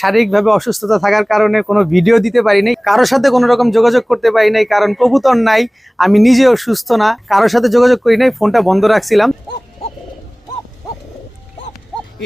শারীরিকভাবে অসুস্থতা থাকার কারণে কোনো ভিডিও দিতে পারি নাই, কারোর সাথে কোনো রকম যোগাযোগ করতে পারি নাই, কারণ কবুতর নাই, আমি নিজেও সুস্থ না, কারোর সাথে যোগাযোগ করি নাই, ফোনটা বন্ধ রাখছিলাম।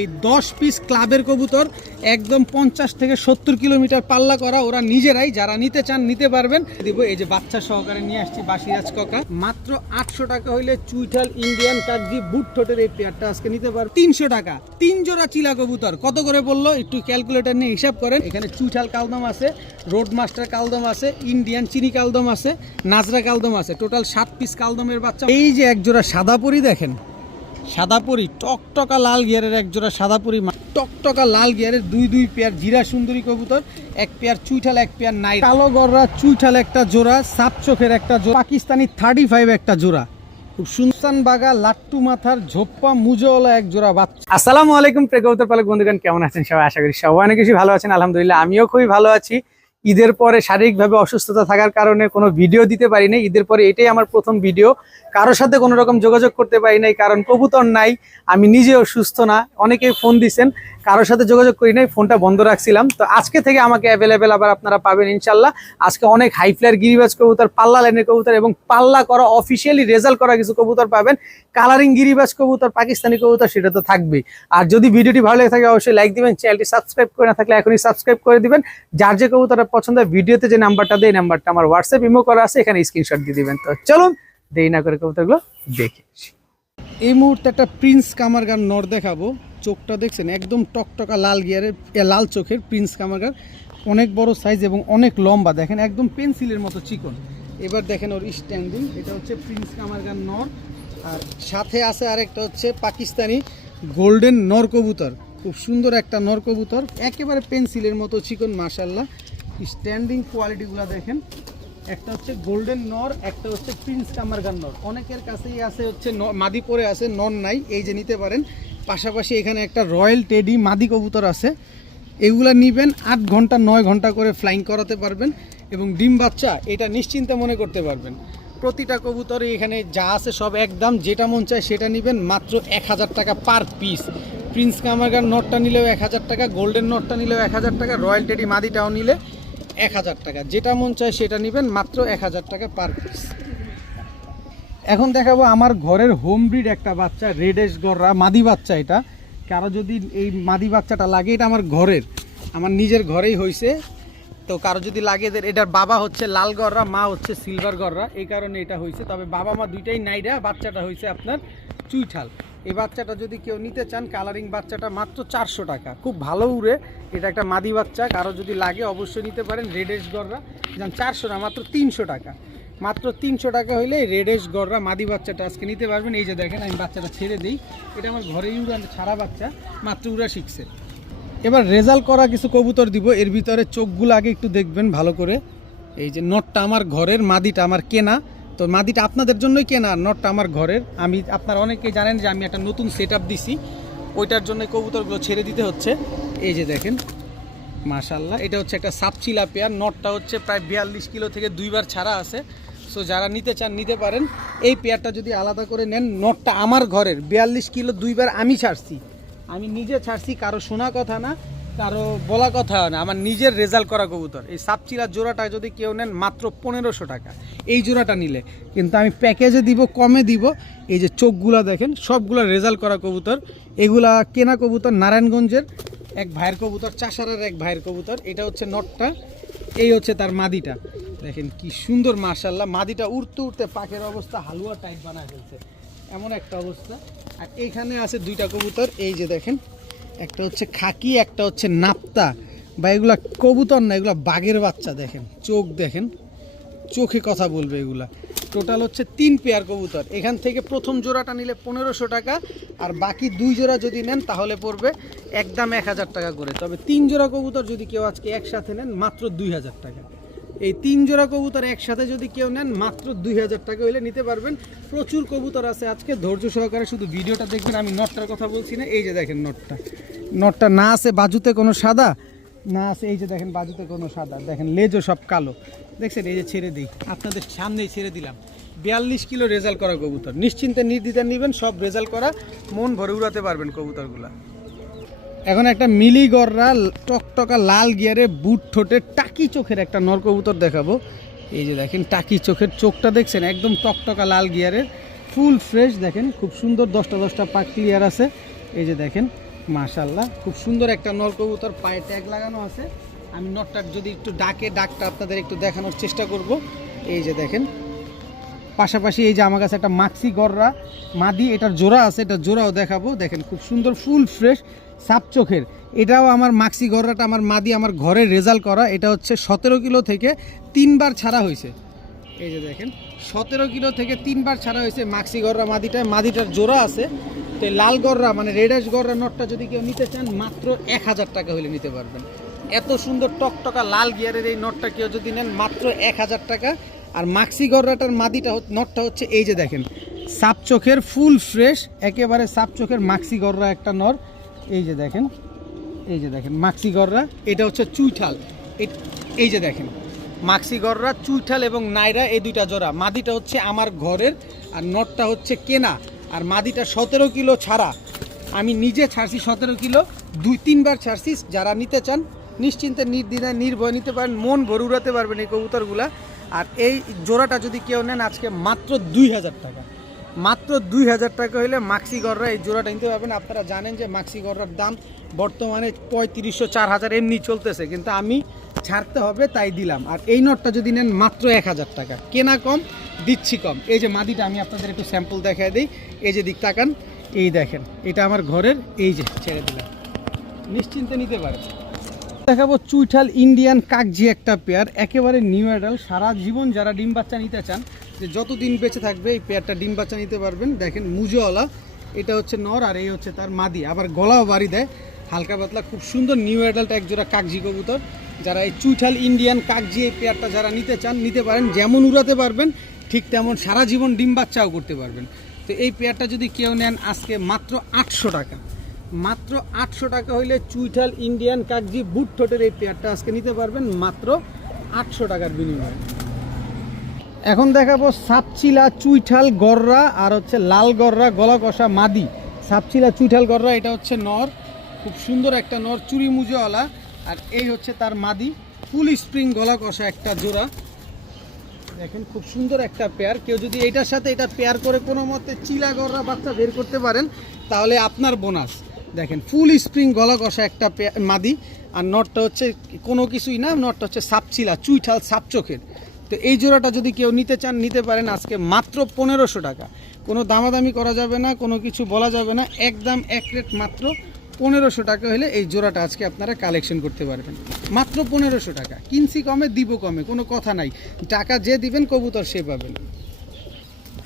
এই 10 পিস ক্লাবের কবুতর একদম 50 থেকে 70 কিলোমিটার পাল্লা করা, ওরা নিজেরাই, যারা নিতে চান নিতে পারবেন। দিব এই যে বাচ্চা সহকারে নিয়ে আসছি বাসিরাজ কাকা, মাত্র 800 টাকা হইলে চুইঠাল ইন্ডিয়ান কাগজি বুট ঠোঁটের এই পেয়ারটা আজকে নিতে পারবেন। 300 টাকা 3 জোড়া চিলা কবুতর কত করে বললো একটু ক্যালকুলেটর নিয়ে হিসাব করেন। এখানে চুইঠাল কালদম আছে, রোড মাস্টার কালদম আছে, ইন্ডিয়ান চিনি কালদম আছে, নাজরা কালদম আছে, টোটাল 7 পিস কালদমের বাচ্চা। এই যে এক জোড়া সাদা পরি দেখেন, সাদাপুরি টকটকা লাল গিয়ারের এক জোড়া সাদাপুরি, টকটকা লাল গিয়ারের দুই পেয়ার জিরা সুন্দরী কবুতর, এক পেয়ার চুইঠাল, এক পেয়ার নাই, কালো গররা চুইঠাল একটা জোড়া, সাপ চোখের একটা জোড়া, পাকিস্তানি 35 একটা জোড়া, খুব সুনসান বাগা লাট্টু মাথার ঝোপ্পা মুজওয়ালা এক জোড়া বাচ্চা। আসসালামু আলাইকুম প্রিয় কবুতর পালক বন্ধুগণ, কেমন আছেন সবাই? আশা করি সবাই অনেক বেশি ভালো আছেন। আলহামদুলিল্লাহ আমিও খুবই ভালো আছি। ঈদের পরে শারীরিকভাবে অসুস্থতা থাকার কারণে কোনো ভিডিও দিতে পারি নাই। ঈদের পরে এটাই আমার প্রথম ভিডিও, কারোর সাথে কোনো রকম যোগাযোগ করতে পারি নাই, কারণ কবুতর নাই, আমি নিজেও সুস্থ না। অনেকেই ফোন দিচ্ছেন, কারোর সাথে যোগাযোগ করি নাই, ফোনটা বন্ধ রাখছিলাম। তো আজকে থেকে আমাকে অ্যাভেলেবেল আবার আপনারা পাবেন ইনশাল্লাহ। আজকে অনেক হাই ফ্লায়ার গিরিবাজ কবুতর, পাল্লা লাইনের কবুতর এবং পাল্লা করা অফিসিয়ালি রেজাল্ট করা কিছু কবুতর পাবেন। কালারিং গিরিবাজ কবুতর, পাকিস্তানি কবুতর, সেটা তো থাকবেই। আর যদি ভিডিওটি ভালো লেগে থাকে অবশ্যই লাইক দিবেন, চ্যানেলটি সাবস্ক্রাইব করে না থাকলে এখনই সাবস্ক্রাইব করে দিবেন। যার যে কবুতরটা পছন্দ হয় ভিডিওতে যে নাম্বারটা দেয়, নাম্বারটা আমার হোয়াটসঅ্যাপ ইমো করা আছে, এখানে স্ক্রিনশট দিয়ে দিবেন। তো চলুন দেরি না করে কবুতরগুলো দেখে আসি। এই মুহূর্তে একটা প্রিন্স কামারগান নর দেখাবো। চোখটা দেখছেন একদম টকটকা লাল গিয়ারের, লাল চোখের প্রিন্স কামারগান, অনেক বড় সাইজ এবং অনেক লম্বা, দেখেন একদম পেন্সিলের মতো চিকন। এবার দেখেন ওর স্ট্যান্ডিং, এটা হচ্ছে প্রিন্স কামারগান নর। আর সাথে আছে আরেকটা হচ্ছে পাকিস্তানি গোল্ডেন নর কবুতর, খুব সুন্দর একটা নর কবুতর, একেবারে পেন্সিলের মতো চিকন, মাশাআল্লাহ। স্ট্যান্ডিং কোয়ালিটিগুলো দেখেন, একটা হচ্ছে গোল্ডেন নর, একটা হচ্ছে প্রিন্স কামারগান নর। অনেকের কাছেই আছে হচ্ছে মাদি পরে আছে, নর নাই, এই যে নিতে পারেন। পাশাপাশি এখানে একটা রয়্যাল টেডি মাদি কবুতর আছে, এগুলা নিবেন 8 ঘন্টা 9 ঘন্টা করে ফ্লাইং করাতে পারবেন এবং ডিম বাচ্চা এটা নিশ্চিন্তে মনে করতে পারবেন। প্রতিটা কবুতরে এখানে যা আছে সব একদম, যেটা মন চায় সেটা নিবেন, মাত্র 1000 টাকা পার পিস। প্রিন্স কামারগান নটটা নিলেও 1000 টাকা, গোল্ডেন নটটা নিলেও 1000 টাকা, রয়্যাল টেডি মাদিটাও নিলে 1000 টাকা, যেটা মন চায় সেটা নেবেন, মাত্র 1000 টাকা পার পিস। এখন দেখাবো আমার ঘরের হোম ব্রিড একটা বাচ্চা, রেডেশ গররা মাদি বাচ্চা। এটা কারো যদি এই মাদি বাচ্চাটা লাগে, এটা আমার ঘরের, আমার নিজের ঘরেই হয়েছে। তো কারো যদি লাগে, এটার বাবা হচ্ছে লাল গররা, মা হচ্ছে সিলভার গররা, এই কারণে এটা হয়েছে। তবে বাবা মা দুইটাই নাইডা, বাচ্চাটা হয়েছে আপনার চুইঠাল। এই বাচ্চাটা যদি কেউ নিতে চান, কালারিং বাচ্চাটা মাত্র 400 টাকা, খুব ভালো উড়ে। এটা একটা মাদি বাচ্চা, কারো যদি লাগে অবশ্যই নিতে পারেন। রেডেশ গররা যেমন 400 না, মাত্র 300 টাকা, মাত্র 300 টাকা হইলে রেডেশ গররা মাদি বাচ্চাটা আজকে নিতে পারবেন। এই যে দেখেন আমি বাচ্চাটা ছেড়ে দিই, এটা আমার ঘরেই উড়ান ছাড়া বাচ্চা, মাত্র উড়া শিখছে। এবার রেজাল্ট করা কিছু কবুতর দিব, এর ভিতরে চোখগুলো আগে একটু দেখবেন ভালো করে। এই যে নটটা আমার ঘরের, মাদিটা আমার কেনা, তো মাদিটা আপনাদের জন্যই কেনা, নটটা আমার ঘরের। আমি আপনারা অনেকেই জানেন যে আমি একটা নতুন সেট আপ দিছি, ওইটার জন্য কবুতরগুলো ছেড়ে দিতে হচ্ছে। এই যে দেখেন মাশাআল্লাহ, এটা হচ্ছে একটা সাপচিলা পেয়ার, নটটা হচ্ছে প্রায় 42 কিলো থেকে 2 বার ছাড়া আছে। সো যারা নিতে চান নিতে পারেন। এই পেয়ারটা যদি আলাদা করে নেন, নটটা আমার ঘরের, 42 কিলো 2 বার আমি ছাড়ছি, আমি নিজে ছাড়ছি, কারো শোনা কথা না, কারো বলা কথা না, আমার নিজের রেজাল্ট করা কবুতর। এই সাপচিলা জোড়াটা যদি কেউ নেন, মাত্র 1500 টাকা এই জোড়াটা নিলে। কিন্তু আমি প্যাকেজে দিব, কমে দিব। এই যে চোখগুলা দেখেন, সবগুলো রেজাল্ট করা কবুতর, এগুলা কেনা কবুতর, নারায়ণগঞ্জের এক ভাইয়ের কবুতর, চাষারার এক ভাইয়ের কবুতর। এটা হচ্ছে নটটা, এই হচ্ছে তার মাদিটা, দেখেন কি সুন্দর মাশাআল্লাহ। মাদিটা উড়তে উড়তে পাখের অবস্থা হালুয়া টাইপ বানায় ফেলছে, এমন একটা অবস্থা। আর এইখানে আছে 2টা কবুতর, এই যে দেখেন, একটা হচ্ছে খাকি, একটা হচ্ছে নাপ্তা, বা এগুলা কবুতর না, এগুলা বাঘের বাচ্চা। দেখেন চোখ দেখেন, চোখে কথা বলবে এগুলা। টোটাল হচ্ছে 3 পেয়ার কবুতর। এখান থেকে প্রথম জোড়াটা নিলে 1500 টাকা, আর বাকি 2 জোড়া যদি নেন তাহলে পড়বে একদম 1000 টাকা করে। তবে 3 জোড়া কবুতর যদি কেউ আজকে একসাথে নেন, মাত্র 2000 টাকা। এই 3 জোড়া কবুতর একসাথে যদি কেউ নেন, মাত্র 2000 টাকা হইলে নিতে পারবেন। প্রচুর কবুতর আছে আজকে, ধৈর্য সহকারে শুধু ভিডিওটা দেখবেন। আমি নটটার কথা বলছি না, এই যে দেখেন নটটা না আছে বাজুতে কোনো সাদা, না আছে এই যে দেখেন বাজুতে কোনো সাদা, দেখেন লেজও সব কালো, দেখছেন। এই যে ছেড়ে দিই, আপনাদের সামনেই ছেড়ে দিলাম। 42 কিলো রেজাল্ট করা কবুতর, নিশ্চিন্তে নির্দ্বিধায় নেবেন, সব রেজাল্ট করা, মন ভরে উড়াতে পারবেন কবুতরগুলা। এখন একটা মিলি গররা টকটকা লাল গিয়ারে বুট ঠোঁটে টাকি চোখের একটা নর কবুতর দেখাবো। এই যে দেখেন টাকি চোখের চোখটা দেখছেন একদম টকটকা লাল গিয়ারের, ফুল ফ্রেশ। দেখেন খুব সুন্দর 10টা পাক ক্লিয়ার আছে। এই যে দেখেন মাশাআল্লাহ খুব সুন্দর একটা নর কবুতর, পায়ে ট্যাগ লাগানো আছে। আমি নটটার যদি একটু ডাকটা আপনাদের একটু দেখানোর চেষ্টা করব। এই যে দেখেন পাশাপাশি এই যে আমার কাছে একটা মাক্সি গররা মাদি, এটার জোড়া আছে, এটা জোড়াও দেখাবো। দেখেন খুব সুন্দর ফুল ফ্রেশ সাপ চোখের, এটাও আমার মাক্সি গররাটা আমার মাদি আমার ঘরে রেজাল্ট করা। এটা হচ্ছে 17 কিলো থেকে 3 বার ছাড়া হয়েছে। এই যে দেখেন 17 কিলো থেকে 3 বার ছাড়া হয়েছে মাক্সি গররা মাদিটার জোড়া আছে। তো লাল গররা মানে রেডাস গররা নটটা যদি কেউ নিতে চান মাত্র 1000 টাকা হলে নিতে পারবেন। এত সুন্দর টকটকা লাল গিয়ারের এই নটটা কেউ যদি নেন মাত্র 1000 টাকা। আর মাক্সি গররাটার মাদিটা নটটা হচ্ছে এই যে দেখেন সাপ চোখের ফুল ফ্রেশ একেবারে সাপ চোখের মাক্সি গররা একটা নর। এই যে দেখেন মাক্সি গররা, এটা হচ্ছে চুইঠাল। এই যে দেখেন মাক্সি গররা চুইঠাল এবং নাইরা এই দুইটা জোড়া। মাদিটা হচ্ছে আমার ঘরের আর নটটা হচ্ছে কেনা। আর মাদিটা 17 কিলো ছাড়া, আমি নিজে ছাড়ছি 17 কিলো, 2-3 বার ছাড়ছি। যারা নিতে চান নিশ্চিন্তে নির্দ্বিধায় নির্ভয় নিতে পারেন, মন ভরে উড়াতে পারবেন এই কবুতরগুলা। আর এই জোড়াটা যদি কেউ নেন আজকে মাত্র 2000 টাকা, মাত্র 2000 টাকা হলে মাক্সি গররা এই জোড়াটা নিতে পারবেন। আপনারা জানেন যে মাক্সি গররার দাম বর্তমানে 3500-4000 এমনি চলতেছে, কিন্তু আমি ছাড়তে হবে তাই দিলাম। আর এই নটটা যদি নেন মাত্র 1000 টাকা, কেনা কম দিচ্ছি কম। এই যে মাদিটা আমি আপনাদের একটু স্যাম্পল দেখায় দিই। এই যে দিক তাকান, এই দেখেন এটা আমার ঘরের। এই যে ছেড়ে দিলাম, নিশ্চিন্তে নিতে পারেন। দেখাবো চুইঠাল ইন্ডিয়ান কাকজি একটা পেয়ার, একেবারে নিউ অ্যাডাল। সারা জীবন যারা ডিম বাচ্চা নিতে চান, যে যতদিন বেঁচে থাকবে এই পেয়ারটা ডিম বাচ্চা নিতে পারবেন। দেখেন মুজোওয়ালা, এটা হচ্ছে নর আর এই হচ্ছে তার মাদি, আবার গলাও বাড়ি দেয় হালকা পাতলা, খুব সুন্দর নিউ অ্যাডাল্ট একজোড়া কাকজি কবুতর। যারা এই চুইঠাল ইন্ডিয়ান কাকজি এই পেয়ারটা যারা নিতে চান নিতে পারেন। যেমন উড়াতে পারবেন ঠিক তেমন সারা জীবন ডিম বাচ্চাও করতে পারবেন। তো এই পেয়ারটা যদি কেউ নেন আজকে মাত্র 800 টাকা, মাত্র 800 টাকা হইলে চুইঠাল ইন্ডিয়ান কাকজি বুট ঠোঁটের এই পেয়ারটা আজকে নিতে পারবেন মাত্র 800 টাকার বিনিময়ে। এখন দেখাবো সাপচিলা চুইঠাল গররা আর হচ্ছে লাল গররা গলা কষা মাদি। সাপচিলা চুইঠাল গররা এটা হচ্ছে নর, খুব সুন্দর একটা নর চুরি মুজোওয়ালা। আর এই হচ্ছে তার মাদি, ফুল স্প্রিং গলা কষা একটা জোড়া। দেখেন খুব সুন্দর একটা পেয়ার। কেউ যদি এটার সাথে এটা পেয়ার করে কোনো মতে চিলা গররা বাচ্চা বের করতে পারেন তাহলে আপনার বোনাস। দেখেন ফুল স্প্রিং গলা কষা একটা মাদি। আর নটটা হচ্ছে কোনো কিছুই না, নটটা হচ্ছে সাপচিলা চুইঠাল সাপ চোখের। তো এই জোড়াটা যদি কেউ নিতে চান নিতে পারেন আজকে মাত্র 1500 টাকা। কোনো দামাদামি করা যাবে না, কোনো কিছু বলা যাবে না, একদম এক রেট মাত্র 1500 টাকা হলে এই জোড়াটা আজকে আপনারা কালেকশন করতে পারবেন। মাত্র 1500 টাকা, কিনছি কমে দিব কমে, কোনো কথা নাই। টাকা যে দিবেন কবুতর সে পাবেন।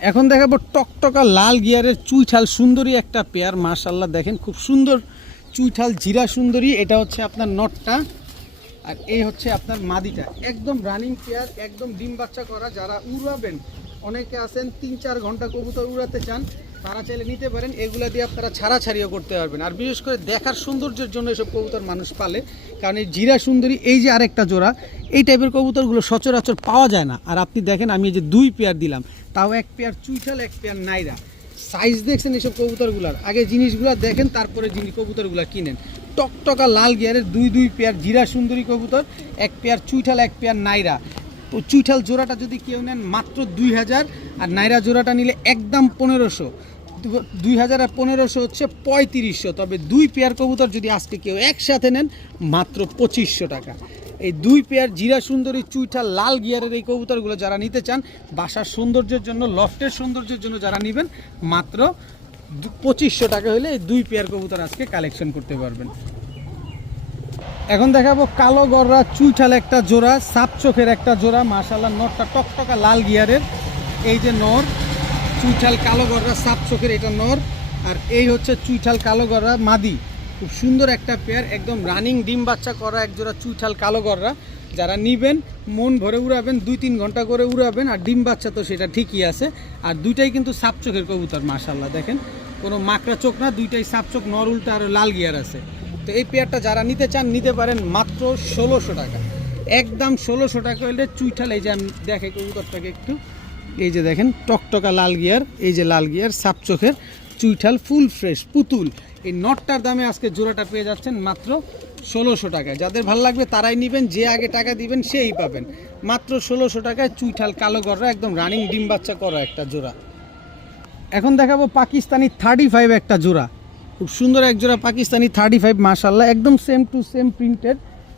এখন দেখাবো টকটকা লাল গিয়ারের চুইঠাল সুন্দরী একটা পেয়ার। মাশাআল্লাহ দেখেন খুব সুন্দর চুইঠাল জিরা সুন্দরী, এটা হচ্ছে আপনার নটটা আর এই হচ্ছে আপনার মাদিটা। একদম রানিং পেয়ার, একদম ডিম বাচ্চা করা। যারা উড়াবেন, অনেকে আছেন 3-4 ঘন্টা কবুতর উড়াতে চান, তারা চাইলে নিতে পারেন। এগুলা দিয়ে আপনারা ছাড়াছাড়িও করতে পারবেন। আর বিশেষ করে দেখার সৌন্দর্যের জন্য এসব কবুতর মানুষ পালে, কারণ এই জিরা সুন্দরী এই যে আরেকটা জোড়া, এই টাইপের কবুতরগুলো সচরাচর পাওয়া যায় না। আর আপনি দেখেন আমি এই যে 2 পেয়ার দিলাম, তাও 1 পেয়ার চুইঠাল 1 পেয়ার নাইরা। সাইজ দেখছেন এসব কবুতরগুলার, আগে জিনিসগুলো দেখেন তারপরে কবুতরগুলো কিনেন। টকটকা লাল গিয়ারের 2 পেয়ার জিরা সুন্দরী কবুতর, 1 পেয়ার চুইঠাল 1 পেয়ার নাইরা। তো চুইঠাল জোড়াটা যদি কেউ নেন মাত্র 2000, আর নাইরা জোড়াটা নিলে একদম 1500। 2000 আর 1500 হচ্ছে 3500। তবে 2 পেয়ার কবুতর যদি আজকে কেউ একসাথে নেন মাত্র 2500 টাকা। এই 2 পেয়ার জিরা সুন্দরী চুইঠাল লাল গিয়ারের এই কবুতরগুলো যারা নিতে চান বাসার সৌন্দর্যের জন্য, লফটের সৌন্দর্যের জন্য যারা নেবেন মাত্র 2500 টাকা হলে এই 2 পেয়ার কবুতর আজকে কালেকশন করতে পারবেন। এখন দেখাবো কালো গররা চুইঠাল একটা জোড়া, সাপ চোখের একটা জোড়া। মাশাআল্লাহ নরটা টকটকা লাল গিয়ারের। এই যে নর চুইঠাল কালো গররা সাপ চোখের, এটা নর। আর এই হচ্ছে চুইঠাল কালো গররা মাদি। খুব সুন্দর একটা পেয়ার, একদম রানিং ডিম বাচ্চা করা একজোড়া চুইঠাল কালো গররা। যারা নিবেন মন ভরে উড়াবেন, 2-3 ঘন্টা করে উড়াবেন। আর ডিম বাচ্চা তো সেটা ঠিকই আছে। আর দুইটাই কিন্তু সাপ চোখের কবুতর। মাশাআল্লাহ দেখেন কোনো মাকড়া চোখ না, দুইটাই সাপ চোখ, নর উল্টা আর লাল গিয়ার আছে। তো এই পেয়ারটা যারা নিতে চান নিতে পারেন মাত্র 1600 টাকা, একদম 1600 টাকা হলে চুইঠাল। এই যে আমি দেখে কবুতরটাকে একটু, এই যে দেখেন টকটকা লাল গিয়ার, এই যে লাল গিয়ার সাপ চোখের চুইঠাল ফুল ফ্রেশ পুতুল। এই নটটার দামে আজকে জোড়াটা পেয়ে যাচ্ছেন মাত্র 1600 টাকায়। যাদের ভালো লাগবে তারাই নেবেন, যে আগে টাকা দিবেন সেই পাবেন। মাত্র 1600 টাকায় চুইঠাল কালো গররা একদম রানিং ডিম বাচ্চা করা একটা জোড়া। এখন দেখাবো পাকিস্তানি 35 একটা জোড়া, খুব সুন্দর এক জোড়া পাকিস্তানি 35 মাশাআল্লাহ, একদম সেম টু সেম প্রিন্টেড।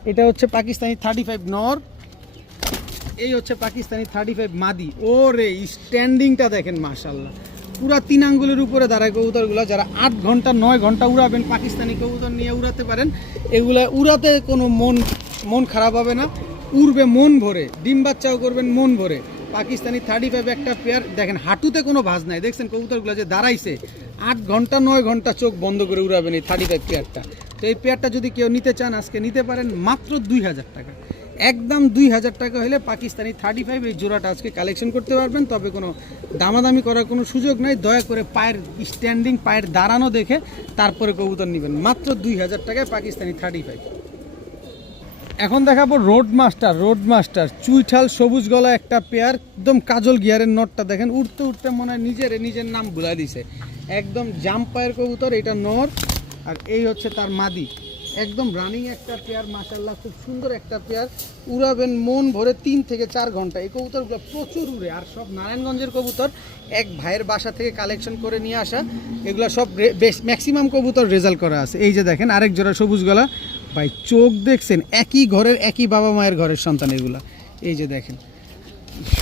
এটা হচ্ছে পাকিস্তানি 35 নর, এই হচ্ছে পাকিস্তানি 35 মাদি। ওরে স্ট্যান্ডিংটা দেখেন মাশাআল্লাহ, পুরা 3 আঙ্গুলের উপরে দাঁড়ায় কবুতরগুলো। যারা 8 ঘন্টা 9 ঘন্টা উড়াবেন, পাকিস্তানি কবুতর নিয়ে উড়াতে পারেন। এগুলা উড়াতে কোনো মন খারাপ হবে না, উড়বে মন ভরে, ডিম বাচ্চাও করবেন মন ভরে। পাকিস্তানি 35 একটা পেয়ার দেখেন, হাঁটুতে কোনো ভাঁজ নাই, দেখছেন কবুতরগুলো যে দাঁড়াইছে। 8 ঘন্টা 9 ঘন্টা চোখ বন্ধ করে উড়াবেন এই 35 পেয়ারটা। তো এই পেয়ারটা যদি কেউ নিতে চান আজকে নিতে পারেন মাত্র 2000 টাকা, একদম 2000 টাকা হলে পাকিস্তানি 35 এই জোড়াটা আজকে কালেকশন করতে পারবেন। তবে কোনো দামাদামি করার কোনো সুযোগ নাই, দয়া করে পায়ের স্ট্যান্ডিং, পায়ের দাঁড়ানো দেখে তারপরে কবুতর নেবেন। মাত্র 2000 টাকায় পাকিস্তানি 35। এখন দেখাবো রোড মাস্টার চুইঠাল সবুজ গলা একটা পেয়ার, একদম কাজল গিয়ারের নটটা দেখেন, উঠতে উঠতে মনে হয় নিজের নাম ভুলা দিছে। একদম জাম্পায়ের কবুতর, এটা নর আর এই হচ্ছে তার মাদি, একদম রানিং একটা পেয়ার মাশাআল্লাহ, খুব সুন্দর একটা পেয়ার। উড়াবেন মন ভরে 3 থেকে 4 ঘন্টা। এই কবুতরগুলো প্রচুর উড়ে, আর সব নারায়ণগঞ্জের কবুতর, এক ভাইয়ের বাসা থেকে কালেকশন করে নিয়ে আসা। এগুলো সব ম্যাক্সিমাম কবুতর রেজাল্ট করা আছে। এই যে দেখেন আরেক জোড়া সবুজ গলা, ভাই চোখ দেখছেন, একই ঘরের একই বাবা মায়ের ঘরের সন্তান এগুলা। এই যে দেখেন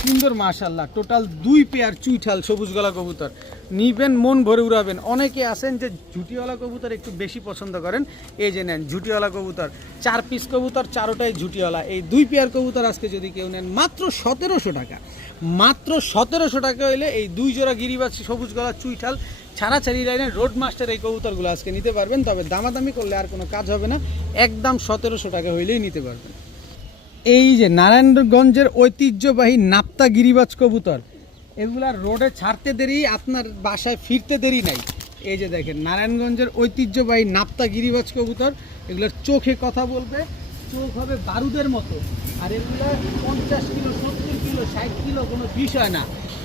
সুন্দর মাশাআল্লাহ, টোটাল 2 পেয়ার চুইঠাল সবুজ গলা কবুতর নিবেন, মন ভরে উড়াবেন। অনেকে আছেন যে ঝুটিওয়ালা কবুতর একটু বেশি পছন্দ করেন, এই যে নেন ঝুটিওয়ালা কবুতর, 4 পিস কবুতর, 4টাই ঝুটিওয়ালা। এই 2 পেয়ার কবুতর আজকে যদি কেউ নেন মাত্র 1700 টাকা, মাত্র 1700 টাকা হলে এই 2 জোড়া গিরিবাজ সবুজ গলা চুইঠাল ছাড়াছাড়ি লাইনের রোড মাস্টার এই কবুতরগুলো আজকে নিতে পারবেন। তবে দামাদামি করলে আর কোনো কাজ হবে না, একদম 1700 টাকা হইলেই নিতে পারবেন। এই যে নারায়ণগঞ্জের ঐতিহ্যবাহী নাপ্তা গিরিবাজ কবুতর, এগুলা রোডে ছাড়তে দেরি, আপনার বাসায় ফিরতে দেরি নাই। এই যে দেখেন নারায়ণগঞ্জের ঐতিহ্যবাহী নাপ্তা গিরিবাজ কবুতর, এগুলোর চোখে কথা বলবে, চোখ হবে বারুদের মতো। আর এগুলো 50 কিলো 70 কিলো 60 কিলো কোনো বিষয় না,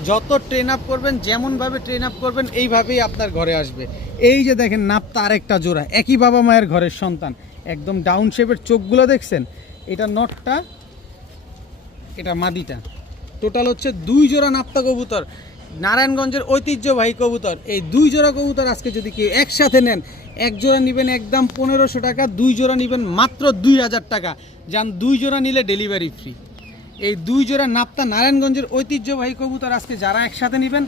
যত ট্রেন আপ করবেন, যেমনভাবে ট্রেন আপ করবেন এইভাবেই আপনার ঘরে আসবে। এই যে দেখেন নাপ্তা আরেকটা জোড়া, একই বাবা মায়ের ঘরের সন্তান, একদম ডাউন শেপের চোখগুলো দেখছেন। এটা নটটা, এটা মাদিটা, টোটাল হচ্ছে 2 জোড়া নাপ্তা কবুতর, নারায়ণগঞ্জের ঐতিহ্যবাহী কবুতর। এই 2 জোড়া কবুতর আজকে যদি কেউ একসাথে নেন, এক জোড়া নেবেন একদম 1500 টাকা, 2 জোড়া নেবেন মাত্র 2000 টাকা। যান 2 জোড়া নিলে ডেলিভারি ফ্রি। এই 2 জোড়া নাপ্তা নারায়ণগঞ্জের ঐতিহ্যবাহী কবুতর আজকে যারা একসাথে নেবেন,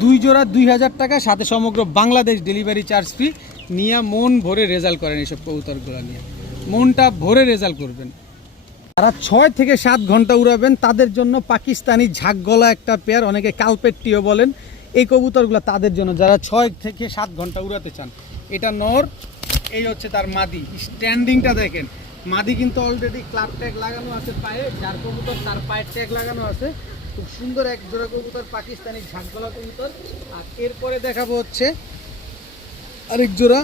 2 জোড়া 2000 টাকা, সাথে সমগ্র বাংলাদেশ ডেলিভারি চার্জ ফ্রি। নিয়ে মন ভরে রেজাল্ট করেন, এইসব কবুতরগুলো নিয়ে মনটা ভরে রেজাল্ট করবেন। যারা 6 থেকে 7 ঘন্টা উড়াবেন তাদের জন্য পাকিস্তানি ঝাঁকগলা একটা পেয়ার, অনেকে কালপেট্টিও বলেন, এই কবুতরগুলো তাদের জন্য যারা 6 থেকে 7 ঘন্টা উড়াতে চান। এটা নর, এই হচ্ছে তার মাদি, স্ট্যান্ডিংটা দেখেন। মাদি কিন্তু অলরেডি ক্লাব ট্যাগ লাগানো আছে পায়ে, যার কবুতর তার পায়ের ট্যাগ লাগানো আছে। খুব সুন্দর এক জোড়া কবুতর পাকিস্তানি ঝাঁকগলা কবুতর। আর এরপরে দেখাবো হচ্ছে আরেক জোড়া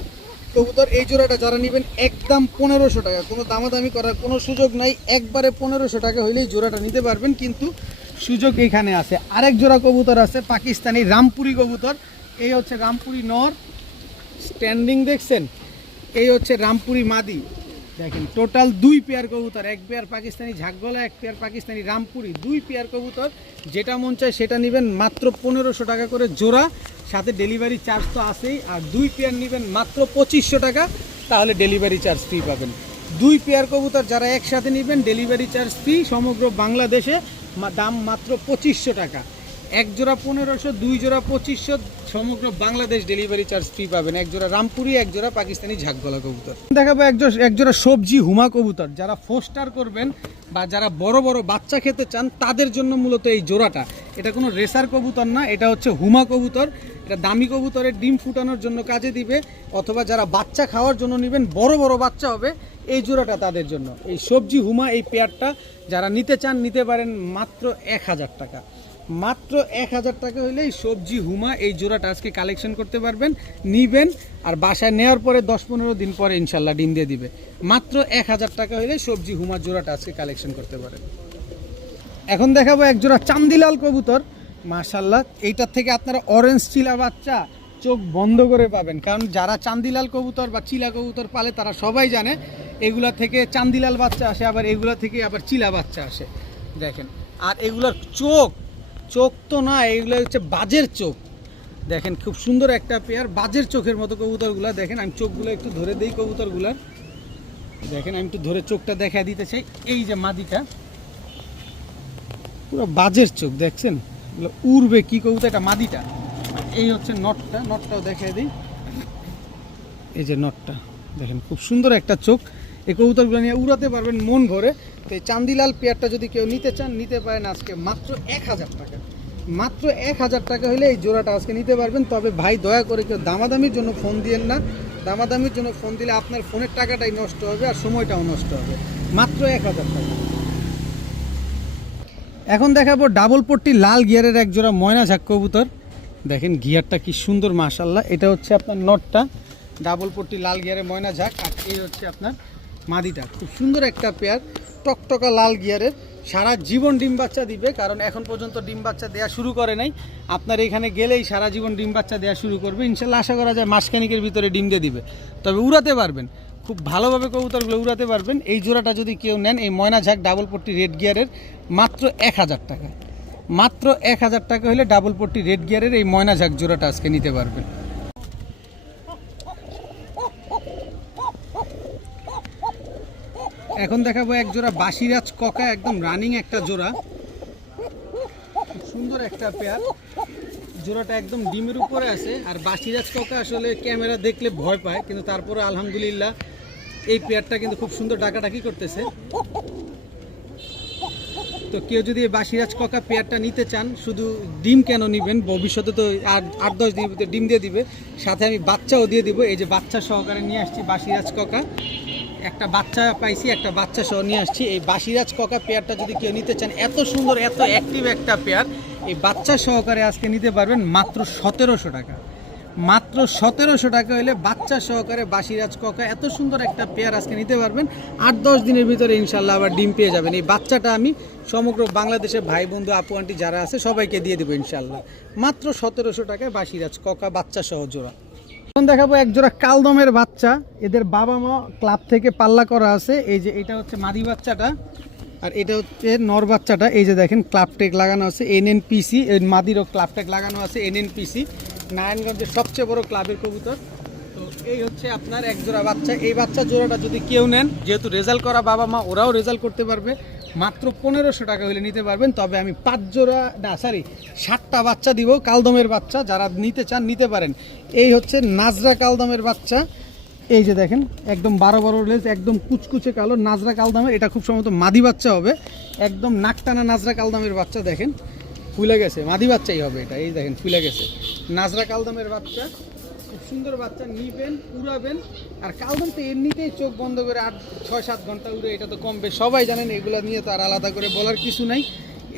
কবুতর। এই জোড়াটা যারা নেবেন একদম 1500 টাকা, কোনো দামাদামি করার কোনো সুযোগ নাই, একবারে 1500 টাকা হইলেই জোড়াটা নিতে পারবেন। কিন্তু সুযোগ এখানে আছে, আরেক জোড়া কবুতর আছে পাকিস্তানি রামপুরি কবুতর। এই হচ্ছে রামপুরি নর, স্ট্যান্ডিং দেখছেন। এই হচ্ছে রামপুরি মাদি, দেখেন টোটাল 2 পেয়ার কবুতর, 1 পেয়ার পাকিস্তানি ঝাঁকগলা, 1 পেয়ার পাকিস্তানি রামপুরি, 2 পেয়ার কবুতর। যেটা মন চায় সেটা নেবেন মাত্র 1500 টাকা করে জোড়া, সাথে ডেলিভারি চার্জ তো আছেই। আর 2 পেয়ার নেবেন মাত্র 2500 টাকা, তাহলে ডেলিভারি চার্জ ফ্রি পাবেন। 2 পেয়ার কবুতর যারা একসাথে নেবেন ডেলিভারি চার্জ ফ্রি, সমগ্র বাংলাদেশে দাম মাত্র 2500 টাকা। 1 জোড়া 1500, 2 জোড়া 2500, সমগ্র বাংলাদেশ ডেলিভারি চার্জ ফ্রি পাবেন। 1 জোড়া রামপুরি, 1 জোড়া পাকিস্তানি ঝাঁকগলা কবুতর। দেখাবো এক জোড়া সবজি হুমা কবুতর, যারা ফোস্টার করবেন বা যারা বড় বড় বাচ্চা খেতে চান তাদের জন্য মূলত এই জোড়াটা। এটা কোনো রেসার কবুতর না, এটা হচ্ছে হুমা কবুতর। এটা দামি কবুতরের ডিম ফুটানোর জন্য কাজে দিবে, অথবা যারা বাচ্চা খাওয়ার জন্য নেবেন, বড় বড় বাচ্চা হবে, এই জোড়াটা তাদের জন্য। এই সবজি হুমা এই পেয়ারটা যারা নিতে চান নিতে পারেন মাত্র 1000 টাকা, মাত্র 1000 টাকা হইলেই সবজি হুমা এই জোড়াটা আজকে কালেকশন করতে পারবেন, নিবেন। আর বাসায় নেওয়ার পরে 10-15 দিন পরে ইনশাল্লাহ ডিম দিয়ে দিবে। মাত্র 1000 টাকা হইলে সবজি হুমা জোড়াটা আজকে কালেকশন করতে পারেন। এখন দেখাবো এক জোড়া চান্দিলাল কবুতর, মাশাল্লাহ। এইটার থেকে আপনারা অরেঞ্জ চিলা বাচ্চা চোখ বন্ধ করে পাবেন, কারণ যারা চান্দিলাল কবুতর বা চিলা কবুতর পালে তারা সবাই জানে এগুলা থেকে চান্দিলাল বাচ্চা আসে, আবার এগুলা থেকে আবার চিলা বাচ্চা আসে। দেখেন, আর এগুলার চোখ চোখ তো না, এগুলো হচ্ছে বাজের চোখ। দেখেন খুব সুন্দর একটা পেয়ার, বাজের চোখের মতো কবুতরগুলা। দেখেন আমি চোখগুলো একটু ধরে দিই কবুতরগুলার। দেখেন আমি একটু ধরে চোখটা দেখা দিতে চাই। এই যে মাদিটা পুরো বাজের চোখ, দেখছেন উড়বে কি কবুতর, এটা মাদিটা। এই হচ্ছে নটটাও দেখিয়ে দিই। এই যে নটটা দেখেন, খুব সুন্দর একটা চোখ। এই কবুতরগুলো নিয়ে উড়াতে পারবেন মন ভরে। তো এই চান্দিলাল পেয়ারটা যদি কেউ নিতে চান নিতে পারেন আজকে মাত্র 1000 টাকা। মাত্র 1000 টাকা হলে এই জোড়াটা আজকে নিতে পারবেন। তবে ভাই দয়া করে কেউ দামাদামির জন্য ফোন দিয়েন না। দামাদামির জন্য ফোন দিলে আপনার ফোনের টাকাটাই নষ্ট হবে আর সময়টাও নষ্ট হবে। মাত্র 1000 টাকা। এখন দেখাবো ডাবল পট্টি লাল গিয়ারের এক জোড়া ময়না ঝাক কবুতর। দেখেন গিয়ারটা কি সুন্দর মাশাআল্লাহ। এটা হচ্ছে আপনার নটটা, ডাবল পট্টি লাল গিয়ারের ময়না ঝাক। আর এই হচ্ছে আপনার মাদিটা, খুব সুন্দর একটা পেয়ার, টকটকা লাল গিয়ারের। সারা জীবন ডিম বাচ্চা দিবে, কারণ এখন পর্যন্ত ডিম বাচ্চা দেওয়া শুরু করে নাই। আপনার এখানে গেলেই সারা জীবন ডিম বাচ্চা দেওয়া শুরু করবে ইনশাল্লাহ। আশা করা যায় মাসখানিকের ভিতরে ডিম দিয়ে দিবে। তবে উড়াতে পারবেন, খুব ভালোভাবে কবুতরগুলো উড়াতে পারবেন। এই জোড়াটা যদি কেউ নেন, এই ময়না ঝাক ডাবল পট্টি রেড গিয়ারের, মাত্র 1000 টাকা। মাত্র 1000 টাকা হলে ডাবল পট্টি রেড গিয়ারের এই ময়না ঝাক জোড়াটা আজকে নিতে পারবেন। এখন দেখাবো এক জোড়া বাসিরাজ ককা, একদম রানিং একটা জোড়া, খুব সুন্দর একটা পেয়ার। জোড়াটা একদম ডিমের উপরে আছে। আর বাসিরাজ ককা আসলে ক্যামেরা দেখলে ভয় পায়, কিন্তু তারপরে আলহামদুলিল্লাহ এই পেয়ারটা কিন্তু খুব সুন্দর ডাকাডাকি করতেছে। তো কেউ যদি এই বাসিরাজ ককা পেয়ারটা নিতে চান, শুধু ডিম কেন নেবেন, ভবিষ্যতে তো 8-10 দিনের ভিতরে ডিম দিয়ে দিবে, সাথে আমি বাচ্চাও দিয়ে দিব। এই যে বাচ্চা সহকারে নিয়ে আসছি বাসিরাজ ককা, একটা বাচ্চা পাইছি, একটা বাচ্চা সহ নিয়ে আসছি। এই বাসিরাজ ককা পেয়ারটা যদি কেউ নিতে চান, এত সুন্দর এত অ্যাক্টিভ একটা পেয়ার, এই বাচ্চা সহকারে আজকে নিতে পারবেন মাত্র 1700 টাকা। মাত্র 1700 টাকা হলে বাচ্চা সহকারে বাসিরাজ ককা এত সুন্দর একটা পেয়ার আজকে নিতে পারবেন। 8-10 দিনের ভিতরে ইনশাল্লাহ আবার ডিম পেয়ে যাবেন। এই বাচ্চাটা আমি সমগ্র বাংলাদেশের ভাই বন্ধু আপু আন্টি যারা আছে সবাইকে দিয়ে দেবো ইনশাল্লাহ। মাত্র 1700 টাকায় বাসিরাজ ককা বাচ্চা সহ জোড়া। এখন দেখাবো এক জোড়া কালদমের বাচ্চা। এদের বাবা মা ক্লাব থেকে পাল্লা করা আছে। এই যে এটা হচ্ছে মাদি বাচ্চাটা, আর এটা হচ্ছে নর বাচ্চাটা। এই যে দেখেন ক্লাব টেক লাগানো আছে NNPC, মাদিরও ক্লাব টেক লাগানো আছে NNPC, নারায়ণগঞ্জের সবচেয়ে বড় ক্লাবের কবুতর। তো এই হচ্ছে আপনার এক জোড়া বাচ্চা। এই বাচ্চা জোড়াটা যদি কেউ নেন, যেহেতু রেজাল্ট করা বাবা মা, ওরাও রেজাল্ট করতে পারবে, মাত্র 1500 টাকা হলে নিতে পারবেন। তবে আমি 7টা বাচ্চা দিব কালদমের বাচ্চা, যারা নিতে চান নিতে পারেন। এই হচ্ছে নাজরা কালদমের বাচ্চা। এই যে দেখেন একদম 12 লেজ, একদম কুচকুচে কালো নাজরা কালদমের। এটা খুব সম্ভবত মাদি বাচ্চা হবে, একদম নাকটানা নাজরা কালদমের বাচ্চা। দেখেন ফুলে গেছে, মাদি বাচ্চাই হবে এটা। এই দেখেন ফুলে গেছে, নাজরা কালদমের বাচ্চা, খুব সুন্দর বাচ্চা। নিবেন, উড়াবেন। আর কালদম তো এমনিতেই চোখ বন্ধ করে 6-7 ঘন্টা উড়ে, এটা তো কমবে, সবাই জানেন। এগুলো নিয়ে তো আর আলাদা করে বলার কিছু নাই।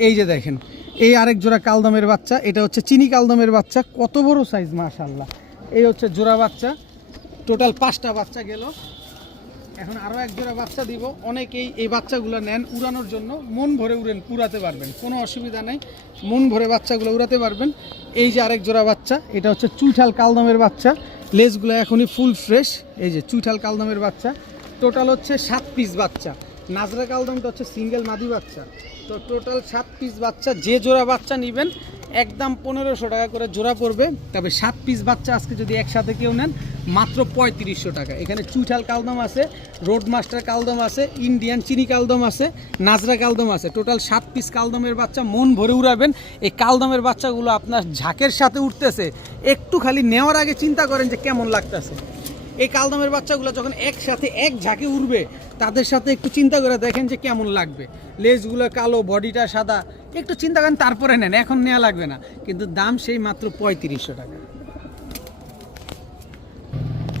এই যে দেখেন এই আরেক জোড়া কালদমের বাচ্চা, এটা হচ্ছে চিনি কালদমের বাচ্চা, কত বড় সাইজ মাশাআল্লাহ। এই হচ্ছে জোড়া বাচ্চা, টোটাল 5টা বাচ্চা গেল। এখন আরও এক জোড়া বাচ্চা দিব। অনেকেই এই বাচ্চাগুলো নেন উড়ানোর জন্য, মন ভরে উড়াতে পারবেন, কোনো অসুবিধা নেই, মন ভরে বাচ্চাগুলো উড়াতে পারবেন। এই যে আরেক জোড়া বাচ্চা, এটা হচ্ছে চুইঠাল কালদমের বাচ্চা, লেজগুলো এখনই ফুল ফ্রেশ। এই যে চুইঠাল কালদমের বাচ্চা, টোটাল হচ্ছে 7 পিস বাচ্চা। নাজরা কালদমটা হচ্ছে সিঙ্গেল মাদি বাচ্চা। তো টোটাল 7 পিস বাচ্চা। যে জোড়া বাচ্চা নেবেন একদম 1500 টাকা করে জোড়া পড়বে। তবে 7 পিস বাচ্চা আজকে যদি একসাথে কেউ নেন, মাত্র 3500 টাকা। এখানে চুইঠাল কালদম আছে, রোড মাস্টার কালদম আছে, ইন্ডিয়ান চিনি কালদম আছে, নাজরা কালদম আছে। টোটাল 7 পিস কালদমের বাচ্চা, মন ভরে উড়াবেন। এই কালদমের বাচ্চাগুলো আপনার ঝাঁকের সাথে উঠতেছে, একটু খালি নেওয়ার আগে চিন্তা করেন যে কেমন লাগতেছে। এই কালদমের বাচ্চাগুলো যখন একসাথে এক ঝাঁকে উড়বে, তাদের সাথে একটু চিন্তা করে দেখেন যে কেমন লাগবে। লেজগুলো কালো, বডিটা সাদা, একটু চিন্তা করেন তারপরে নেন, এখন নেওয়া লাগবে না। কিন্তু দাম সেই মাত্র 3500 টাকা।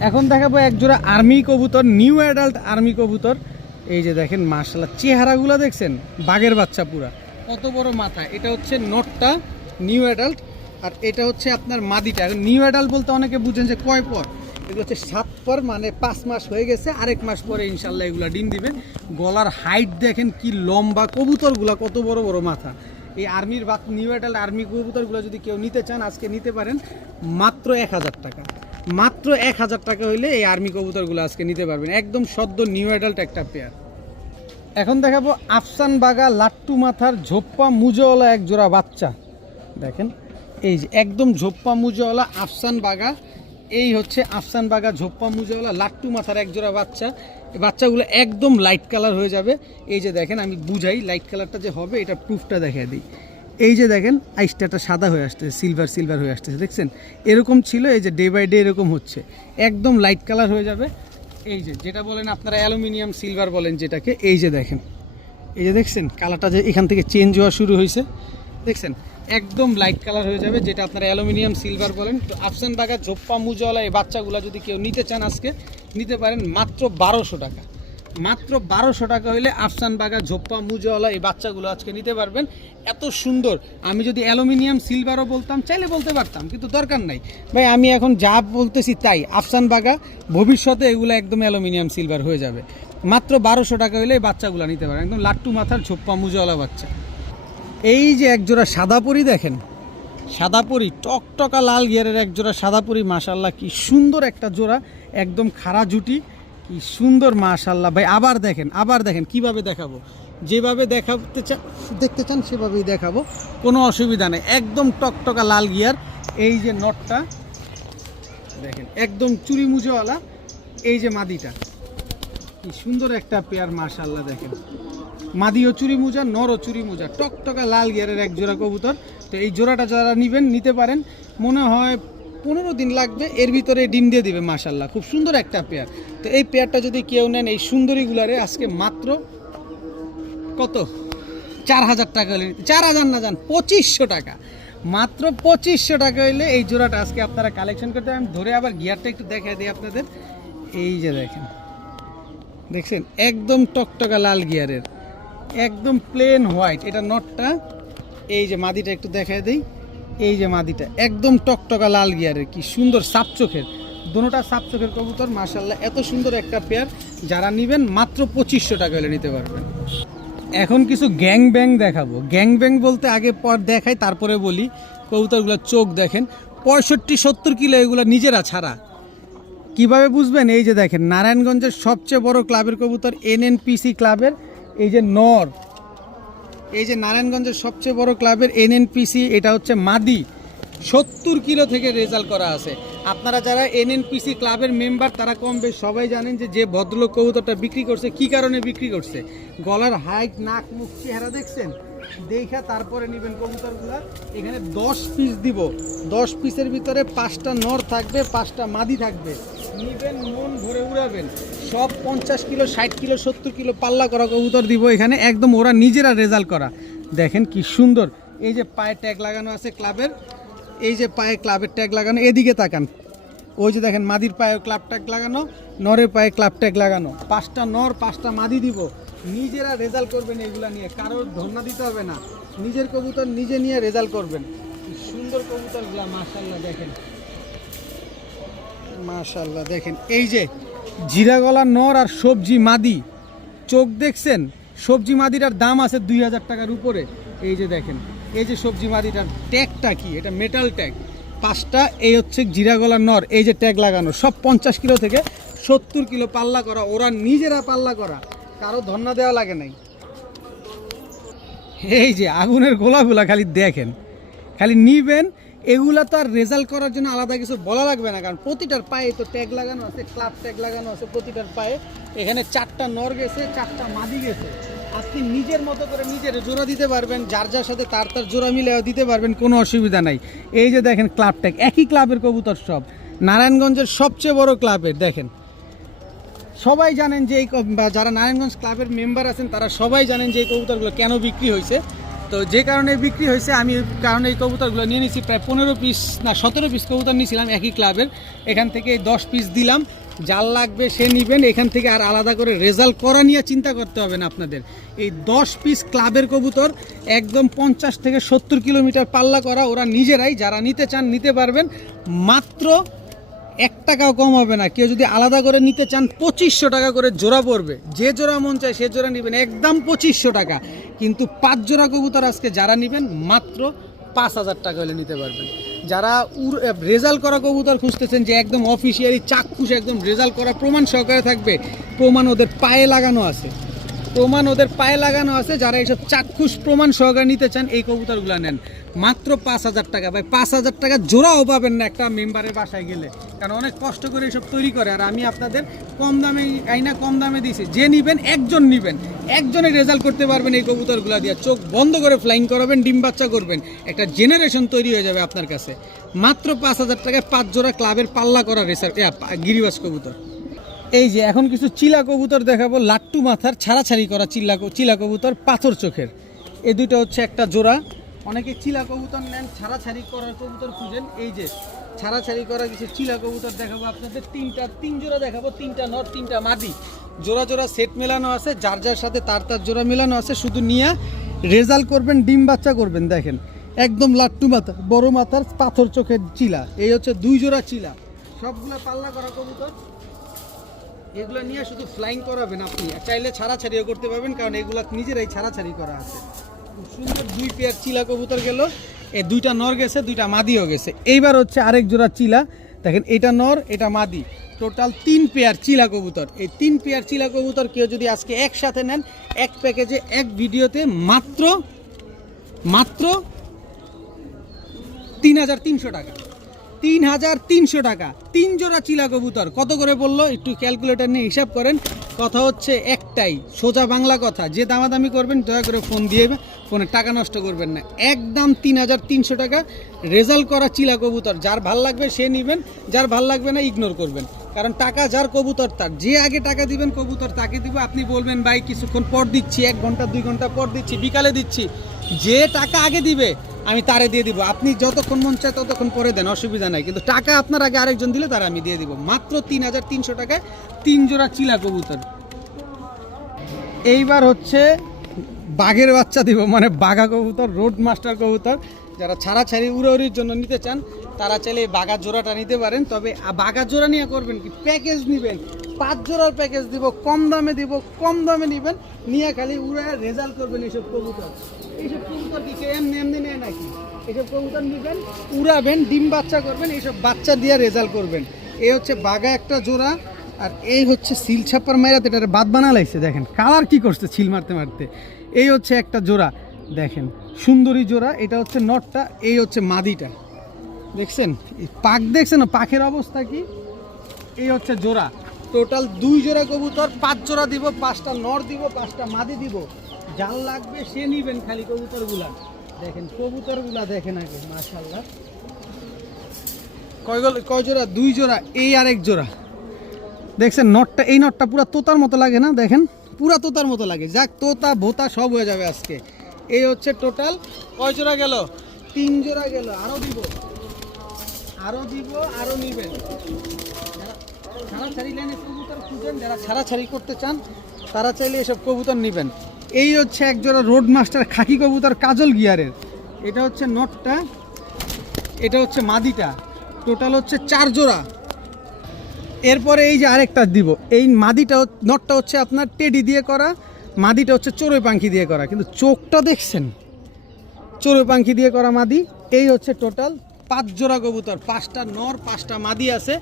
এখন দেখাবো এক জোড়া আর্মি কবুতর, নিউ অ্যাডাল্ট আর্মি কবুতর। এই যে দেখেন মাশাআল্লাহ, চেহারাগুলো দেখছেন, বাঘের বাচ্চা পুরা, কত বড় মাথা। এটা হচ্ছে নটটা নিউ অ্যাডাল্ট, আর এটা হচ্ছে আপনার মাদিটা। নিউ অ্যাডাল্ট বলতে অনেকে বুঝেন যে কয় পর, এগুলো হচ্ছে 7 পর, মানে 5 মাস হয়ে গেছে, আরেক মাস পরে ইনশাল্লাহ এগুলো ডিম দিবেন। গলার হাইট দেখেন কি লম্বা, কবুতরগুলা কত বড় বড় মাথা। এই আর্মির নিউ অ্যাডাল্ট আর্মি কবুতরগুলো যদি কেউ নিতে চান আজকে নিতে পারেন মাত্র 1000 টাকা। মাত্র 1000 টাকা হইলে এই আর্মি কবুতরগুলো আজকে নিতে পারবেন, একদম সদ্য নিউ অ্যাডাল্ট একটা পেয়ার। এখন দেখাবো আফসান বাগা লাট্টু মাথার ঝোপ্পা মুজোওয়ালা এক জোড়া বাচ্চা। দেখেন এই যে একদম ঝোপ্পা মুজোওয়ালা আফসান বাগা, এই হচ্ছে আফসান বাগা ঝোপ্পা মুজোওয়ালা লাট্টু মাথার এক জোড়া বাচ্চা। এই বাচ্চাগুলো একদম লাইট কালার হয়ে যাবে। এই যে দেখেন আমি বুঝাই লাইট কালারটা যে হবে, এটা প্রুফটা দেখায় দিই। এই যে দেখেন আইসটা সাদা হয়ে আসতেছে, সিলভার সিলভার হয়ে আসতেছে, দেখছেন এরকম ছিল, এই যে ডে বাই ডে এরকম হচ্ছে, একদম লাইট কালার হয়ে যাবে। এই যে যেটা বলেন আপনারা অ্যালুমিনিয়াম সিলভার বলেন যেটাকে, এই যে দেখেন এই যে দেখছেন কালারটা যে এখান থেকে চেঞ্জ হওয়া শুরু হয়েছে, দেখছেন একদম লাইট কালার হয়ে যাবে, যেটা আপনারা অ্যালুমিনিয়াম সিলভার বলেন। তো আফসান বাগা ঝোপ্পা মুজওয়ালা এই বাচ্চাগুলো যদি কেউ নিতে চান আজকে নিতে পারেন মাত্র 1200 টাকা। মাত্র 1200 টাকা হইলে আফসান বাগা ঝোপ্পা মুজওয়ালা এই বাচ্চাগুলো আজকে নিতে পারবেন। এত সুন্দর, আমি যদি অ্যালুমিনিয়াম সিলভারও বলতাম চাইলে বলতে পারতাম, কিন্তু দরকার নাই ভাই, আমি এখন যা বলতেছি তাই। আফসান বাগা ভবিষ্যতে এগুলো একদম অ্যালুমিনিয়াম সিলভার হয়ে যাবে। মাত্র 1200 টাকা হইলে এই বাচ্চাগুলো নিতে পারেন, একদম লাট্টু মাথার ঝোপ্পা মুজওয়ালা বাচ্চা। এই যে একজোড়া সাদা পরি দেখেন, সাদা পরি টকটকা লাল গিয়ারের একজোড়া সাদা পরি, মাশাল্লাহ কি সুন্দর একটা জোড়া, একদম খাড়া জুটি, কি সুন্দর মাশাল্লাহ ভাই। আবার দেখেন কিভাবে দেখাবো, যেভাবে দেখতে চান সেভাবেই দেখাবো, কোনো অসুবিধা নেই। একদম টকটকা লাল গিয়ার, এই যে নটটা দেখেন একদম চুরি মুজোওয়ালা, এই যে মাদিটা কি সুন্দর একটা পেয়ার মাশাল্লাহ। দেখেন মাদিও চুরি মুজা, নরও চুরি মুজা, টকটকা লাল গিয়ারের এক জোড়া কবুতর। তো এই জোড়াটা যারা নেবেন নিতে পারেন, মনে হয় 15 দিন লাগবে, এর ভিতরে ডিম দিয়ে দিবে মাশাল্লাহ, খুব সুন্দর একটা পেয়ার। তো এই পেয়ারটা যদি কেউ নেন এই সুন্দরীগুলারে আজকে মাত্র কত 4000 টাকা হলে, 4000 না যান 2500 টাকা, মাত্র 2500 টাকা হইলে এই জোড়াটা আজকে আপনারা কালেকশন করতে। আমি ধরে আবার গিয়ারটা একটু দেখাই দিই আপনাদের। এই যে দেখছেন একদম টকটকা লাল গিয়ারের, একদম প্লেন হোয়াইট, এটা নটটা। এই যে মাদিটা একটু দেখাই দিই, এই যে মাদিটা একদম টকটকা লাল গিয়ারের, কি সুন্দর সাপ চোখের, দুটোটা সাপ চোখের কবুতর মাশাল্লাহ। এত সুন্দর একটা পেয়ার, যারা নেবেন মাত্র 2500 টাকা হলে নিতে পারবেন। এখন কিছু গ্যাং ব্যাং দেখাবো। গ্যাং ব্যাং বলতে আগে পর দেখাই তারপরে বলি। কবুতরগুলোর চোখ দেখেন, 65-70 কিলো, এগুলো নিজেরা ছাড়া। কিভাবে বুঝবেন? এই যে দেখেন নারায়ণগঞ্জের সবচেয়ে বড় ক্লাবের কবুতর এনএনপিসি ক্লাবের এই যে নর, এই যে নারায়ণগঞ্জের সবচেয়ে বড় ক্লাবের এনএনপিসি, এটা হচ্ছে মাদি, 70 কিলো থেকে রেজাল্ট করা আছে। আপনারা যারা এনএনপিসি ক্লাবের মেম্বার তারা কম বেশ সবাই জানেন যে ভদ্রলোক কবুতরটা বিক্রি করছে কি কারণে বিক্রি করছে। গলার হাইট, নাক, মুখ, চেহারা দেখছেন, দেখা তারপরে নেবেন কবুতরগুলা। এখানে 10 পিস দিব, 10 পিসের ভিতরে 5টা নর থাকবে, 5টা মাদি থাকবে। নিবেন মন ভরে উড়াবেন। সব 50 কিলো, 60 কিলো, 70 কিলো পাল্লা করা কবুতর দিব এখানে, একদম ওরা নিজেরা রেজাল্ট করা। দেখেন কি সুন্দর, এই যে পায়ে ট্যাগ লাগানো আছে ক্লাবের, এই যে পায়ে ক্লাবের ট্যাগ লাগানো, এদিকে তাকান, ওই যে দেখেন মাদির পায়ে ক্লাব ট্যাগ লাগানো, নরের পায়ে ক্লাব ট্যাগ লাগানো। 5টা নর 5টা মাদি দিব, নিজেরা রেজাল্ট করবেন এগুলা নিয়ে, কারোর ধন্যা দিতে হবে না, নিজের কবুতর নিজে নিয়ে রেজাল্ট করবেন। সুন্দর কবুতরগুলা মাশাল্লাহ দেখেন, মাশাল্লাহ দেখেন। এই যে জিরা গলা নর আর সবজি মাদি, চোখ দেখছেন, সবজি মাদিটার দাম আছে 2000 টাকার উপরে। এই যে দেখেন, এই যে সবজি মাদিটার ট্যাগটা কি, এটা মেটাল ট্যাগ। 5টা এই হচ্ছে জিরা গলার নর, এই যে ট্যাগ লাগানো, সব 50 কিলো থেকে 70 কিলো পাল্লা করা, ওরা নিজেরা পাল্লা করা, কারো ধন্যা দেওয়া লাগে নাই। এই যে আগুনের গোলাগুলা খালি দেখেন, খালি নিবেন। এগুলা তো আর রেজাল্ট করার জন্য আলাদা কিছু বলা লাগবে না, কারণ প্রতিটার পায়ে তো ট্যাগ লাগানো আছে, ক্লাব ট্যাগ লাগানো আছে প্রতিটার পায়ে। এখানে 4টা নর গেছে, 4টা মাদি গেছে। আপনি নিজের মতো করে নিজের জোড়া দিতে পারবেন, যার যার সাথে তার জোড়া মিলেও দিতে পারবেন, কোনো অসুবিধা নাই। এই যে দেখেন ক্লাব ট্যাগ, একই ক্লাবের কবুতর, সব নারায়ণগঞ্জের সবচেয়ে বড় ক্লাবের। দেখেন সবাই জানেন যে এই, যারা নারায়ণগঞ্জ ক্লাবের মেম্বার আছেন তারা সবাই জানেন যে এই কবুতরগুলো কেন বিক্রি হয়েছে। তো যে কারণে বিক্রি হয়েছে, আমি ওই কারণে এই কবুতরগুলো নিয়ে নিয়েছি। প্রায় 15 পিস না 17 পিস কবুতর নিয়েছিলাম একই ক্লাবের, এখান থেকে 10 পিস দিলাম। যার লাগবে সে নেবেন, এখান থেকে আর আলাদা করে রেজাল্ট করা নিয়ে চিন্তা করতে হবে না আপনাদের। এই 10 পিস ক্লাবের কবুতর একদম 50 থেকে 70 কিলোমিটার পাল্লা করা, ওরা নিজেরাই, যারা নিতে চান নিতে পারবেন। মাত্র 1 টাকাও কম হবে না। কেউ যদি আলাদা করে নিতে চান 2500 টাকা করে জোড়া পড়বে। যে জোড়া মন চায় সে জোড়া নেবেন, একদম 2500 টাকা। কিন্তু 5 জোড়া কবুতর আজকে যারা নেবেন মাত্র 5000 টাকা হলে নিতে পারবেন। যারা রেজাল্ট করা কবুতর খুঁজতেছেন যে একদম অফিসিয়ালি চাক্ষুষ একদম রেজাল্ট করা প্রমাণ সহকারে থাকবে, প্রমাণ ওদের পায়ে লাগানো আছে, যারা এইসব চাক্ষুষ প্রমাণ সহকারে নিতে চান এই কবুতরগুলো নেন মাত্র 5000 টাকা। ভাই 5000 টাকা জোড়াও পাবেন না একটা মেম্বারের বাসায় গেলে, কারণ অনেক কষ্ট করে এইসব তৈরি করে। আর আমি আপনাদের কম দামে দিয়েছি। যে নেবেন একজনের রেজাল্ট করতে পারবেন এই কবুতরগুলো দিয়ে। চোখ বন্ধ করে ফ্লাইং করাবেন, ডিম বাচ্চা করবেন, একটা জেনারেশন তৈরি হয়ে যাবে আপনার কাছে। মাত্র 5000 টাকায় 5 জোড়া ক্লাবের পাল্লা করা গিরিবাজ কবুতর। এই যে এখন কিছু চিলা কবুতর দেখাবো, লাট্টু মাথার ছাড়াছাড়ি করা চিলা কবুতর, পাথর চোখের। এই দুটো হচ্ছে একটা জোড়া। অনেকে চিলা কবুতর নেন, ছাড়াছাড়ি করার কবুতর খুঁজেন। এই যে ছাড়াছাড়ি করা কিছু চিলা কবুতর দেখাবো আপনাদের। তিন জোড়া দেখাবো, 3টা নর 3টা মাদি, জোড়া সেট মেলানো আছে, যার সাথে তার জোড়া মেলানো আছে। শুধু নিয়ে রেজাল্ট করবেন, ডিম বাচ্চা করবেন। দেখেন একদম লাট্টু মাথা, বড় মাথার পাথর চোখের চিলা। এই হচ্ছে 2 জোড়া চিলা, সবগুলো পাল্লা করা কবুতর। এগুলো নিয়ে শুধু ফ্লাইং করাবেন, আপনি চাইলে ছাড়াছাড়িও করতে পারবেন, কারণ এগুলো নিজেরাই ছাড়াছাড়ি করা আছে। খুব সুন্দর 2 পেয়ার চিলা কবুতর গেল। এই 2টা নর গেছে, 2টা মাদিও গেছে। এইবার হচ্ছে আরেক জোড়া চিলা। দেখেন এটা নর, এটা মাদি, টোটাল 3 পেয়ার চিলা কবুতর। এই 3 পেয়ার চিলা কবুতর কেউ যদি আজকে একসাথে নেন, এক প্যাকেজে এক ভিডিওতে মাত্র 3300 টাকা। 3300 টাকা 3 জোড়া চিলা কবুতর। কত করে বললো একটু ক্যালকুলেটর নিয়ে হিসাব করেন। কথা হচ্ছে একটাই, সোজা বাংলা কথা, যে দামাদামি করবেন দয়া করে ফোন দিয়ে, ফোনে টাকা নষ্ট করবেন না। একদম 3300 টাকা রেজাল্ট করা চিলা কবুতর। যার ভাল লাগবে সে নেবেন, যার ভাল লাগবে না ইগনোর করবেন, কারণ টাকা যার কবুতর তার। যে আগে টাকা দিবেন কবুতর তাকে দিব। আপনি বলবেন ভাই কিছুক্ষণ পর দিচ্ছি, 1 ঘন্টা 2 ঘন্টা পর দিচ্ছি, বিকালে দিচ্ছি, যে টাকা আগে দিবে আমি তারে দিয়ে দিব। আপনি যতক্ষণ মন চায় ততক্ষণ পরে দেন, অসুবিধা নাই, কিন্তু টাকা আপনার আগে আরেকজন দিলে তারা আমি দিয়ে দিব। মাত্র 3300 টাকায় 3 জোড়া চিলা কবুতর। এইবার হচ্ছে বাঘের বাচ্চা দিব, মানে বাঘা কবুতর, রোড মাস্টার কবুতর। যারা ছাড়াছাড়ি উড়াউড়ির জন্য নিতে চান তারা চাইলে এই বাঘা জোড়াটা নিতে পারেন। তবে বাঘা জোড়া নিয়ে করবেন কি, প্যাকেজ নেবেন, 5 জোড়ার প্যাকেজ দিব, কম দামে নেবেন, নিয়ে খালি উড়ায় রেজাল্ট করবেন। এইসব কবুতর কি কেউ এমনি নেয় নাকি? এইসব কবুতর নেবেন, উড়াবেন, ডিম বাচ্চা করবেন, এইসব বাচ্চা দিয়ে রেজাল্ট করবেন। এই হচ্ছে বাঘা একটা জোড়া। আর এই হচ্ছে সিল ছাপ্পার মাইরাতে এটা বাদ বানা লাগছে। দেখেন কালার কি করছে ছিল মারতে। এই হচ্ছে একটা জোড়া, দেখেন সুন্দরী জোড়া। এটা হচ্ছে নটটা, এই হচ্ছে মাদিটা। দেখছেন পাখ, দেখছেন পাখের অবস্থা কি? এই হচ্ছে জোড়া। টোটাল 2 জোড়া কবুতর, 5 জোড়া দিব, 5টা নর দিব, 5টা মাদি দিব। যার লাগবে সে নিবেন খালি কবুতরগুলা। দেখেন কবুতরগুলা দেখেন আগে, মাশাআল্লাহ। কয় জোড়া? 2 জোড়া। এই আরেক জোড়া দেখছেন নটটা, এই নটটা পুরা তোতার মতো লাগে না? দেখেন পুরা তোতার মতো লাগে। যাক তোতা ভোতা সব হয়ে যাবে আজকে। এই হচ্ছে টোটাল কয় জোড়া গেল? 3 জোড়া গেল। আরো দিব, আরো নিবেন। ছাড়াছাড়ি লাইনে কবুতর খুঁজেন, যারা ছাড়াছাড়ি করতে চান তারা চাইলে এসব কবুতর নেবেন। এই হচ্ছে এক জোড়া রোড মাস্টার খাকি কবুতর, কাজল গিয়ারের। এটা হচ্ছে নটটা, এটা হচ্ছে মাদিটা। টোটাল হচ্ছে 4 জোড়া। এরপরে এই যে আরেকটা দিব, এই মাদিটা নটটা হচ্ছে আপনার টেডি দিয়ে করা, মাদিটা হচ্ছে চড়ুই পাখি দিয়ে করা। কিন্তু চোখটা দেখছেন, চড়ুই পাখি দিয়ে করা মাদি। এই হচ্ছে টোটাল 5 জোড়া কবুতর, 5টা নর 5টা মাদি আছে।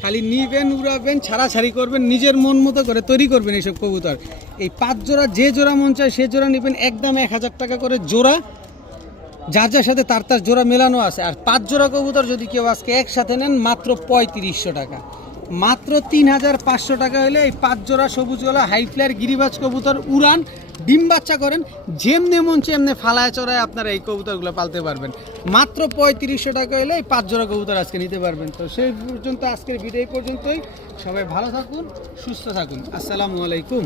খালি নিবেন, উড়াবেন, ছাড়াছাড়ি করবেন, নিজের মন মতো করে তৈরি করবেন এইসব কবুতর। এই 5 জোড়া, যে জোড়া মন চায় সে জোড়া নেবেন, একদম 1000 টাকা করে জোড়া। যার সাথে তার জোড়া মেলানো আছে। আর 5 জোড়া কবুতর যদি কেউ আজকে একসাথে নেন মাত্র 3500 টাকা। মাত্র 3500 টাকা হলে এই 5 জোড়া সবুজ গলা হাই ফ্লায়ার গিরিবাজ কবুতর উড়ান, ডিম বাচ্চা করেন, যেমনে মন চায় এমনি ফালায় চড়ায় আপনারা এই কবুতরগুলো পালতে পারবেন। মাত্র 3500 টাকা হলে এই 5 জোড়া কবুতর আজকে নিতে পারবেন। তো সেই পর্যন্ত আজকের ভিডিও পর্যন্তই। সবাই ভালো থাকুন, সুস্থ থাকুন। আসসালামু আলাইকুম।